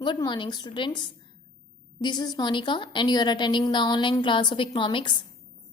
Good morning, students. This is Monica, and you are attending the online class of economics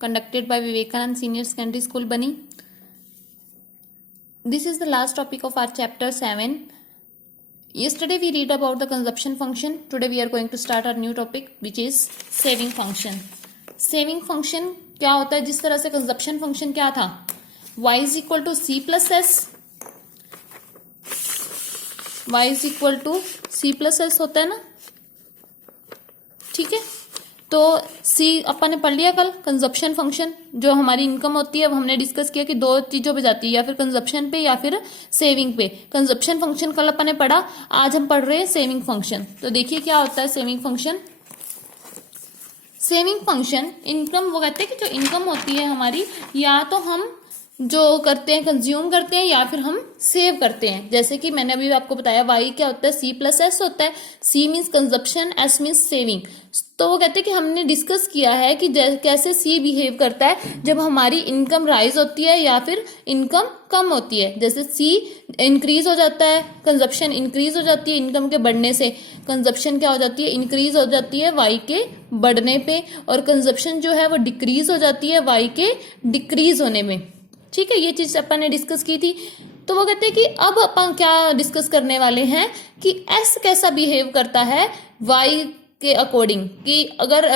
conducted by Vivekanand Senior Secondary School, Bani. This is the last topic of our chapter 7. Yesterday we read about the consumption function. Today we are going to start our new topic, which is saving function. Saving function क्या होता है? जिस तरह से consumption function क्या था? Y is equal to C plus S. Y is equal to C plus S होता है ना, ठीक है। तो C अपन ने पढ़ लिया कल, कंजप्शन फंक्शन जो हमारी इनकम होती है, अब हमने डिस्कस किया कि दो चीजों पे जाती है, या फिर कंजप्शन पे या फिर सेविंग पे। कंजप्शन फंक्शन कल अपन ने पढ़ा, आज हम पढ़ रहे हैं सेविंग फंक्शन। तो देखिए क्या होता है saving function. Saving function income, वो कहते हैं कि जो इनकम होती है हमारी, या तो हम जो करते हैं कंज्यूम करते हैं या फिर हम सेव करते हैं। जैसे कि मैंने अभी आपको बताया वाई क्या होता है, सी प्लस एस होता है। C means consumption, S means saving. तो वो कहते हैं कि हमने डिस्कस किया है कि कैसे सी बिहेव करता है जब हमारी इनकम राइज होती है या फिर इनकम कम होती है। जैसे सी इंक्रीज हो जाता है, कंजप्शन इंक्रीज हो जाती है इनकम के बढ़ने से। कंजप्शन क्या हो जाती है, इंक्रीज हो जाती है वाई के बढ़ने पे, और कंजप्शन जो है वो डिक्रीज हो जाती है वाई के डिक्रीज होने में। ठीक है, ये चीज अपन ने डिस्कस की थी। तो वो कहते हैं कि अब अपन क्या डिस्कस करने वाले हैं कि एस कैसा बिहेव करता है वाई के अकॉर्डिंग, कि अगर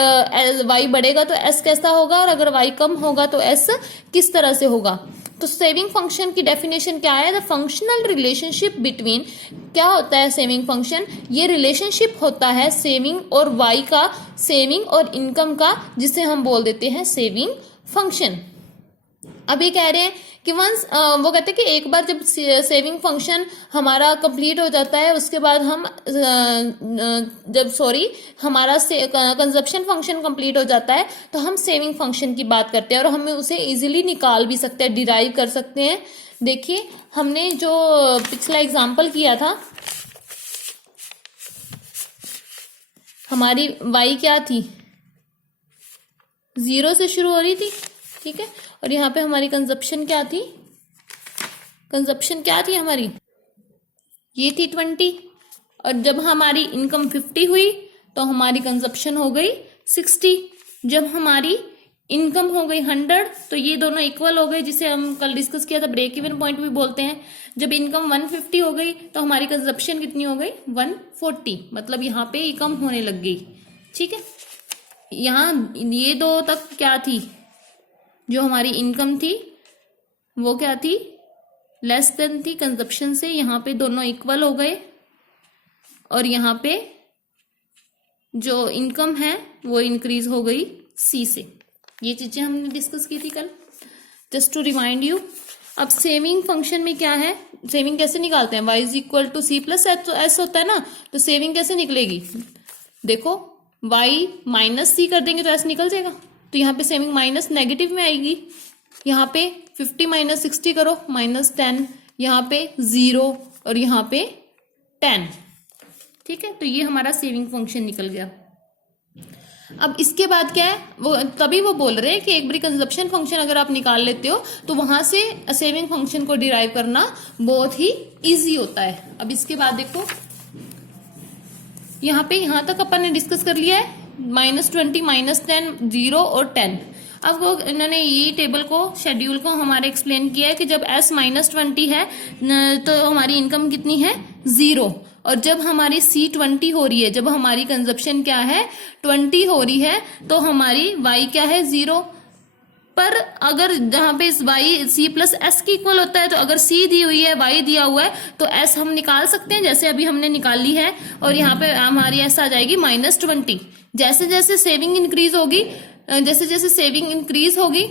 वाई बढ़ेगा तो एस कैसा होगा, और अगर वाई कम होगा तो एस किस तरह से होगा। तो सेविंग फंक्शन की डेफिनेशन क्या है? द फंक्शनल रिलेशनशिप बिटवीन, क्या होता है सेविंग फंक्शन? ये रिलेशनशिप होता है सेविंग और वाई का, सेविंग और इनकम का, जिसे हम बोल देते हैं सेविंग फंक्शन। अभी कह रहे हैं कि वंस वो कहते हैं कि एक बार जब सेविंग फंक्शन हमारा कंप्लीट हो जाता है, उसके बाद हम हमारा कंजप्शन फंक्शन कंप्लीट हो जाता है, तो हम सेविंग फंक्शन की बात करते हैं, और हम उसे इजीली निकाल भी सकते हैं, डिराइव कर सकते हैं। देखिए हमने जो पिछला एग्जाम्पल किया था, हमारी वाई क्या थी, 0 से शुरू हो रही थी, ठीक है। और यहाँ पे हमारी कंजप्शन क्या थी, कंजप्शन क्या थी हमारी, ये थी 20। और जब हमारी इनकम 50 हुई तो हमारी कंजप्शन हो गई 60। जब हमारी इनकम हो गई 100 तो ये दोनों इक्वल हो गए, जिसे हम कल डिस्कस किया था, ब्रेक इवन पॉइंट भी बोलते हैं। जब इनकम 150 हो गई तो हमारी कंजप्शन कितनी हो गई, 140। मतलब यहाँ पे ये कम होने लग गई, ठीक है। यहाँ ये दो तक क्या थी, जो हमारी इनकम थी वो क्या थी, लेस देन थी कंजप्शन से। यहाँ पे दोनों इक्वल हो गए, और यहाँ पे जो इनकम है वो इंक्रीज हो गई सी से। ये चीजें हमने डिस्कस की थी कल, जस्ट टू रिमाइंड यू। अब सेविंग फंक्शन में क्या है, सेविंग कैसे निकालते हैं? Y is equal to C plus S होता है ना, तो सेविंग कैसे निकलेगी? देखो वाई माइनस सी कर देंगे तो एस निकल जाएगा, तो यहाँ पे सेविंग माइनस नेगेटिव में आएगी। यहाँ पे 50 माइनस 60 करो, -10, यहाँ पे 0 और यहाँ पे 10, ठीक है। तो ये हमारा सेविंग फंक्शन निकल गया। अब इसके बाद क्या है, वो तभी वो बोल रहे हैं कि एक बार कंजप्शन फंक्शन अगर आप निकाल लेते हो तो वहां से सेविंग फंक्शन को डिराइव करना बहुत ही इजी होता है। अब इसके बाद देखो, यहाँ पे यहाँ तक अपन ने डिस्कस कर लिया है, -20, -10, 0 और 10। अब वो इन्होंने ये टेबल को, शेड्यूल को हमारे एक्सप्लेन किया है कि जब s -20 है तो हमारी इनकम कितनी है, 0। और जब हमारी c 20 हो रही है, जब हमारी कंजप्शन क्या है, 20 हो रही है, तो हमारी y क्या है, 0। पर अगर जहां पे इस y c प्लस एस की इक्वल होता है, तो अगर c दी हुई है, y दिया हुआ है, तो s हम निकाल सकते हैं, जैसे अभी हमने निकाल ली है। और यहाँ पे हमारी s आ जाएगी -20। जैसे जैसे सेविंग इंक्रीज होगी, जैसे जैसे सेविंग इंक्रीज होगी,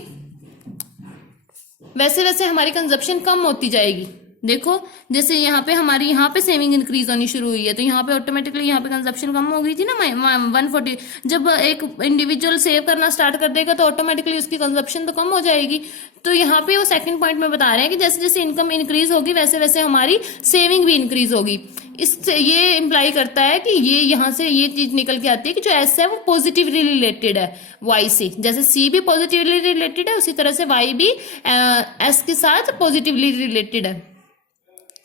वैसे वैसे हमारी कंजप्शन कम होती जाएगी। देखो जैसे यहाँ पे सेविंग इंक्रीज होनी शुरू हुई है, तो यहाँ पे ऑटोमेटिकली यहाँ पे कंजप्शन कम हो गई थी ना, 140। जब एक इंडिविजुअल सेव करना स्टार्ट कर देगा तो ऑटोमेटिकली उसकी कंजप्शन तो कम हो जाएगी। तो यहाँ पे वो सेकंड पॉइंट में बता रहे हैं कि जैसे जैसे इनकम इंक्रीज होगी वैसे वैसे हमारी सेविंग भी इंक्रीज होगी। इससे ये इंप्लाई करता है कि ये यहाँ से ये चीज निकल के आती है कि जो एस है वो पॉजिटिवली रिलेटेड है वाई से। जैसे सी भी पॉजिटिवली रिलेटेड है, उसी तरह से वाई भी एस के साथ पॉजिटिवली रिलेटेड है।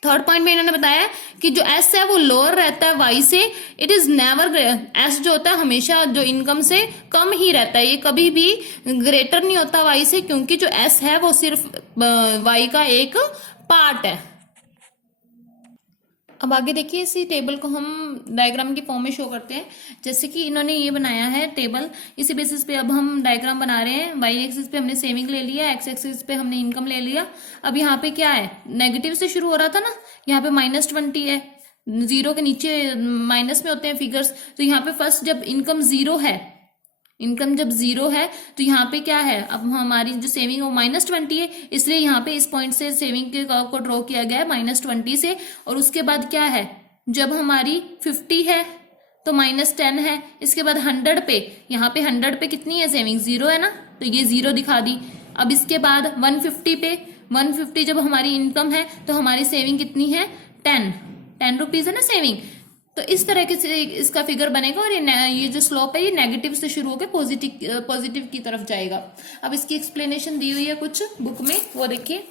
थर्ड पॉइंट में इन्होंने बताया कि जो एस है वो लोअर रहता है वाई से, इट इज नेवर, एस जो होता है हमेशा जो इनकम से कम ही रहता है, ये कभी भी ग्रेटर नहीं होता वाई से, क्योंकि जो एस है वो सिर्फ वाई का एक पार्ट है। अब आगे देखिए, इसी टेबल को हम डायग्राम की फॉर्म में शो करते हैं। जैसे कि इन्होंने ये बनाया है टेबल, इसी बेसिस पे अब हम डायग्राम बना रहे हैं। वाई एक्सिस पे हमने सेविंग ले लिया, एक्स एक्सिस पे हमने इनकम ले लिया। अब यहाँ पे क्या है, नेगेटिव से शुरू हो रहा था ना, यहाँ पे -20 है, जीरो के नीचे माइनस में होते हैं फिगर्स। तो यहाँ पे फर्स्ट जब इनकम जीरो है, इनकम जब जीरो है तो यहाँ पे क्या है, अब हमारी जो सेविंग वो -20 है, इसलिए यहाँ पे इस पॉइंट से सेविंग के कर्व को ड्रॉ किया गया है -20 से। और उसके बाद क्या है, जब हमारी 50 है तो -10 है, इसके बाद 100 पे, यहाँ पे 100 पे कितनी है सेविंग, जीरो है ना, तो ये जीरो दिखा दी। अब इसके बाद 150 पे, 150 जब हमारी इनकम है तो हमारी सेविंग कितनी है, 10 रुपीज है ना सेविंग। तो इस तरह के से इसका फिगर बनेगा, और ये जो स्लोप है ये नेगेटिव से शुरू होकर पॉजिटिव की तरफ जाएगा। अब इसकी एक्सप्लेनेशन दी हुई है कुछ बुक में, वो देखिए।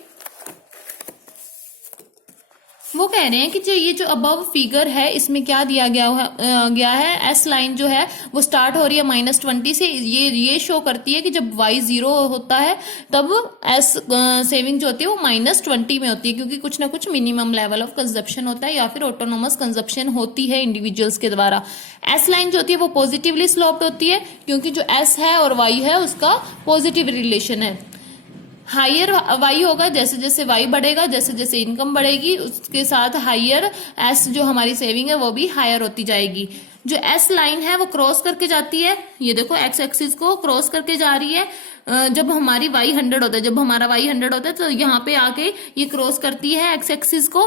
वो कह रहे हैं कि जो अबव फिगर है इसमें क्या दिया गया है, एस लाइन जो है वो स्टार्ट हो रही है -20 से। ये शो करती है कि जब y 0 होता है तब एस सेविंग जो होती है वो -20 में होती है, क्योंकि कुछ ना कुछ मिनिमम लेवल ऑफ कंजप्शन होता है या फिर ऑटोनोमस कंजप्शन होती है इंडिविजुअल्स के द्वारा। एस लाइन जो होती है वो पॉजिटिवली स्लोप्ड होती है, क्योंकि जो एस है और y है उसका पॉजिटिव रिलेशन है। हायर वाई होगा, जैसे जैसे वाई बढ़ेगा, जैसे जैसे इनकम बढ़ेगी, उसके साथ हायर एस जो हमारी सेविंग है वो भी हायर होती जाएगी। जो एस लाइन है वो क्रॉस करके जाती है, ये देखो एक्स एक्सिस को क्रॉस करके जा रही है जब हमारी वाई 100 होता है, जब हमारा वाई 100 होता है तो यहाँ पे आके ये क्रॉस करती है एक्स एक्सिस को,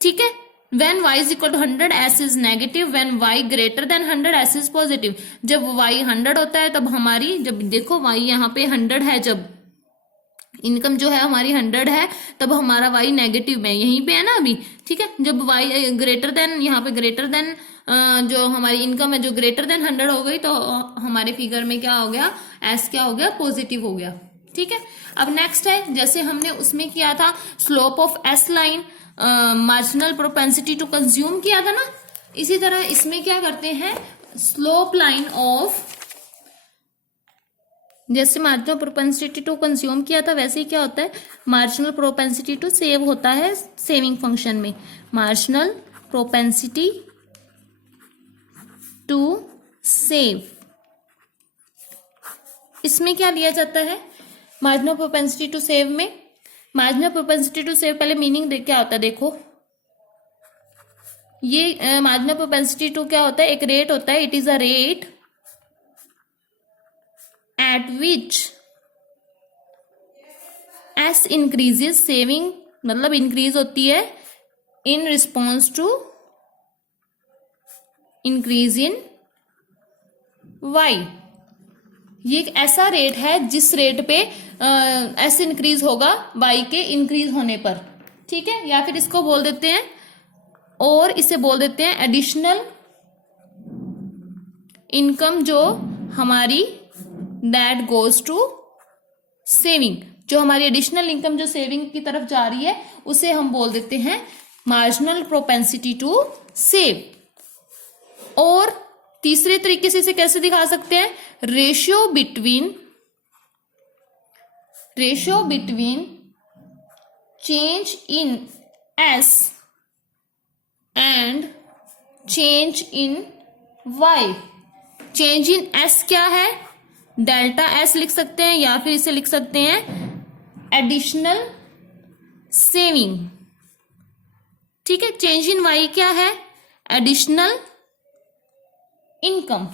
ठीक है। When y is equal to 100, s is negative. When y greater than 100, s is positive. जब y 100 होता है तब हमारी, जब देखो y यहाँ पे 100 है, जब इनकम जो है हमारी 100 है तब हमारा y नेगेटिव में यहीं पे है ना अभी, ठीक है। जब y ग्रेटर देन, यहाँ पे ग्रेटर देन जो हमारी इनकम है जो ग्रेटर देन 100 हो गई तो हमारे फिगर में क्या हो गया, s क्या हो गया, पॉजिटिव हो गया, ठीक है। अब नेक्स्ट है, जैसे हमने उसमें किया था slope of S line, marginal propensity to consume किया था ना, इसी तरह इसमें क्या करते हैं, स्लोप लाइन ऑफ, जैसे मार्जिनल प्रोपेंसिटी टू कंज्यूम किया था वैसे ही क्या होता है, मार्जिनल प्रोपेंसिटी टू सेव होता है सेविंग फंक्शन में। मार्जिनल प्रोपेंसिटी टू सेव, इसमें क्या लिया जाता है, मार्जिनल प्रोपेंसिटी टू सेव में, मार्जिनल प्रोपेंसिटी टू सेव पहले मीनिंग क्या होता है देखो, ये मार्जिनल प्रोपेंसिटी टू क्या होता है, एक रेट होता है, it is a rate at which s increases, saving मतलब इंक्रीज होती है in response to increase in y। ये एक ऐसा रेट है जिस रेट पे s इंक्रीज होगा y के इंक्रीज होने पर, ठीक है। या फिर इसको बोल देते हैं, और इसे बोल देते हैं एडिशनल इनकम जो हमारी दैट गोज टू सेविंग, जो हमारी एडिशनल इनकम जो सेविंग की तरफ जा रही है उसे हम बोल देते हैं मार्जिनल प्रोपेंसिटी टू सेव। और तीसरे तरीके से इसे कैसे दिखा सकते हैं, ratio between change in S and change in Y. Change in S क्या है, डेल्टा एस लिख सकते हैं, या फिर इसे लिख सकते हैं एडिशनल सेविंग, ठीक है। चेंज इन वाई क्या है, एडिशनल इनकम।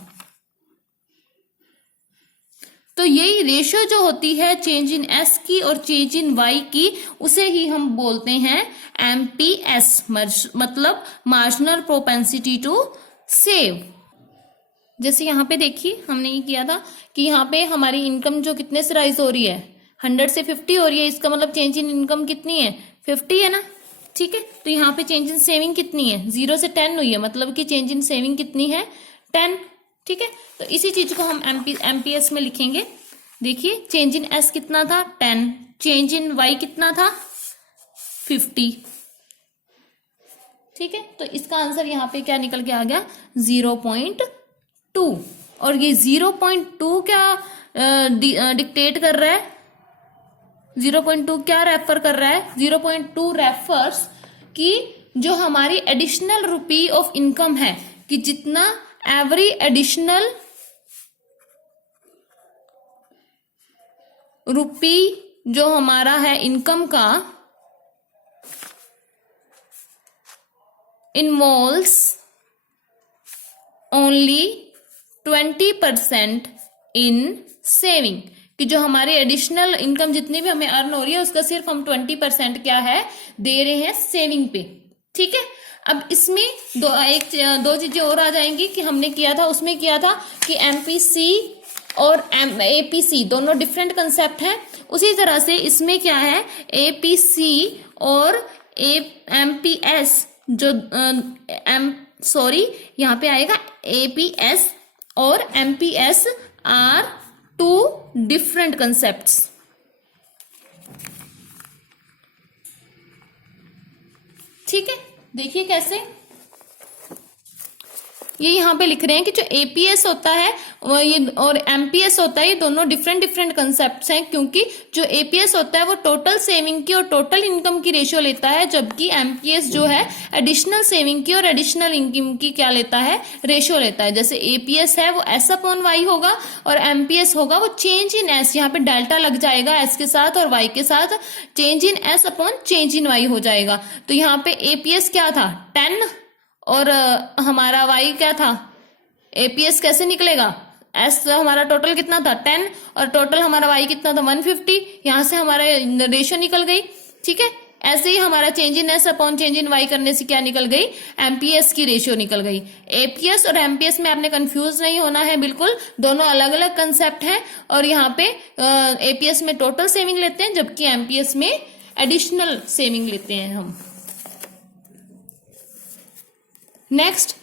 तो यही रेशियो जो होती है चेंज इन एस की और चेंज इन वाई की, उसे ही हम बोलते हैं एमपीएस, मतलब मार्जिनल प्रोपेंसिटी टू सेव। जैसे यहाँ पे देखिए हमने ये किया था कि यहाँ पे हमारी इनकम जो कितने से राइज हो रही है, 100 से 50 हो रही है, इसका मतलब चेंज इन इनकम कितनी है, 50 है ना, ठीक है। तो यहाँ पे चेंज इन सेविंग कितनी है, 0 से 10 हुई है, मतलब कि चेंज इन सेविंग कितनी है, 10, ठीक है। तो इसी चीज को हम एमपीएस में लिखेंगे। देखिए चेंज इन एस कितना था, 10, चेंज इन वाई कितना था, 50, ठीक है, तो इसका आंसर यहाँ पे क्या निकल के आ गया 0.2। और ये 0.2 क्या डिक्टेट कर रहा है, 0.2 क्या रेफर कर रहा है, 0.2 रेफर्स कि जो हमारी एडिशनल रुपी ऑफ इनकम है, कि जितना एवरी एडिशनल रुपी जो हमारा है इनकम का इन्वॉल्व्स ओनली 20% इन सेविंग, कि जो हमारी एडिशनल इनकम जितनी भी हमें अर्न हो रही है उसका सिर्फ हम 20% क्या है दे रहे हैं सेविंग पे। ठीक है, अब इसमें दो चीजें और आ जाएंगी कि हमने किया था, उसमें किया था कि एमपीसी और एपीसी दोनों डिफरेंट कंसेप्ट हैं, उसी तरह से इसमें क्या है एपीसी और एमपीएस जो यहाँ पे आएगा एपीएस और MPS are two different concepts. ठीक है, देखिए कैसे ये यहाँ पे लिख रहे हैं कि जो एपीएस होता है ये और एमपीएस होता है, ये दोनों डिफरेंट कंसेप्ट्स हैं, क्योंकि जो एपीएस होता है वो टोटल सेविंग की और टोटल इनकम की रेशियो लेता है, जबकि एमपीएस जो है एडिशनल सेविंग की और एडिशनल इनकम की क्या लेता है रेशियो लेता है। जैसे एपीएस है वो एस अपॉन वाई होगा और एमपीएस होगा वो चेंज इन एस, यहाँ पे डेल्टा लग जाएगा एस के साथ और वाई के साथ, change in S upon change in Y हो जाएगा। तो यहाँ पे एपीएस क्या था 10 और हमारा y क्या था, एपीएस कैसे निकलेगा, एस हमारा टोटल कितना था 10 और टोटल हमारा y कितना था 150, यहां से हमारा रेशियो निकल गई। ठीक है, ऐसे ही हमारा change in S upon change in y करने से क्या निकल गई एमपीएस की रेशियो निकल गई। एपीएस और एमपीएस में आपने कंफ्यूज नहीं होना है, बिल्कुल दोनों अलग अलग कंसेप्ट हैं, और यहाँ पे एपीएस में टोटल सेविंग लेते हैं जबकि एमपीएस में एडिशनल सेविंग लेते हैं हम। नेक्स्ट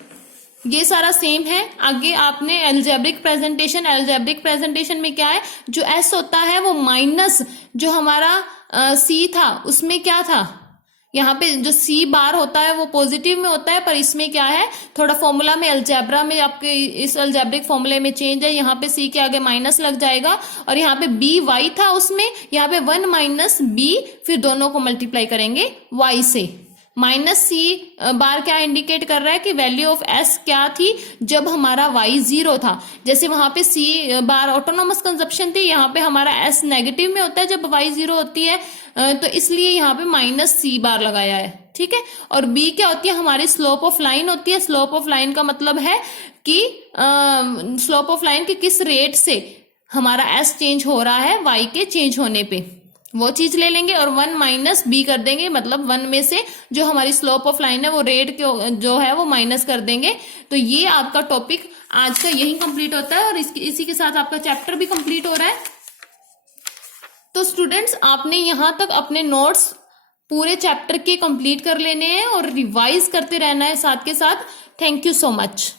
ये सारा सेम है, आगे आपने एल्जेब्रिक प्रेजेंटेशन में क्या है जो एस होता है वो माइनस जो हमारा सी था उसमें क्या था, यहाँ पे जो सी बार होता है वो पॉजिटिव में होता है, पर इसमें क्या है थोड़ा फॉर्मूला में अलजेब्रा में आपके इस अलजेब्रिक फॉर्मूले में चेंज है, यहाँ पे सी के आगे माइनस लग जाएगा और यहाँ पे बी वाई था उसमें, यहाँ पे 1 माइनस बी, फिर दोनों को मल्टीप्लाई करेंगे वाई से। माइनस सी बार क्या इंडिकेट कर रहा है कि वैल्यू ऑफ एस क्या थी जब हमारा वाई 0 था, जैसे वहां पे सी बार ऑटोनोमस कंजप्शन थी, यहाँ पे हमारा एस नेगेटिव में होता है जब वाई 0 होती है, तो इसलिए यहाँ पे माइनस सी बार लगाया है। ठीक है, और बी क्या होती है हमारी स्लोप ऑफ लाइन होती है, स्लोप ऑफ लाइन का मतलब है कि स्लोप ऑफ लाइन के किस रेट से हमारा एस चेंज हो रहा है वाई के चेंज होने पे, वो चीज ले लेंगे और 1 माइनस बी कर देंगे, मतलब 1 में से जो हमारी स्लोप ऑफ लाइन है वो रेट जो है वो माइनस कर देंगे। तो ये आपका टॉपिक आज का यही कंप्लीट होता है और इसी के साथ आपका चैप्टर भी कंप्लीट हो रहा है। तो स्टूडेंट्स आपने यहां तक अपने नोट्स पूरे चैप्टर के कंप्लीट कर लेने हैं और रिवाइज करते रहना है साथ के साथ। Thank you so much.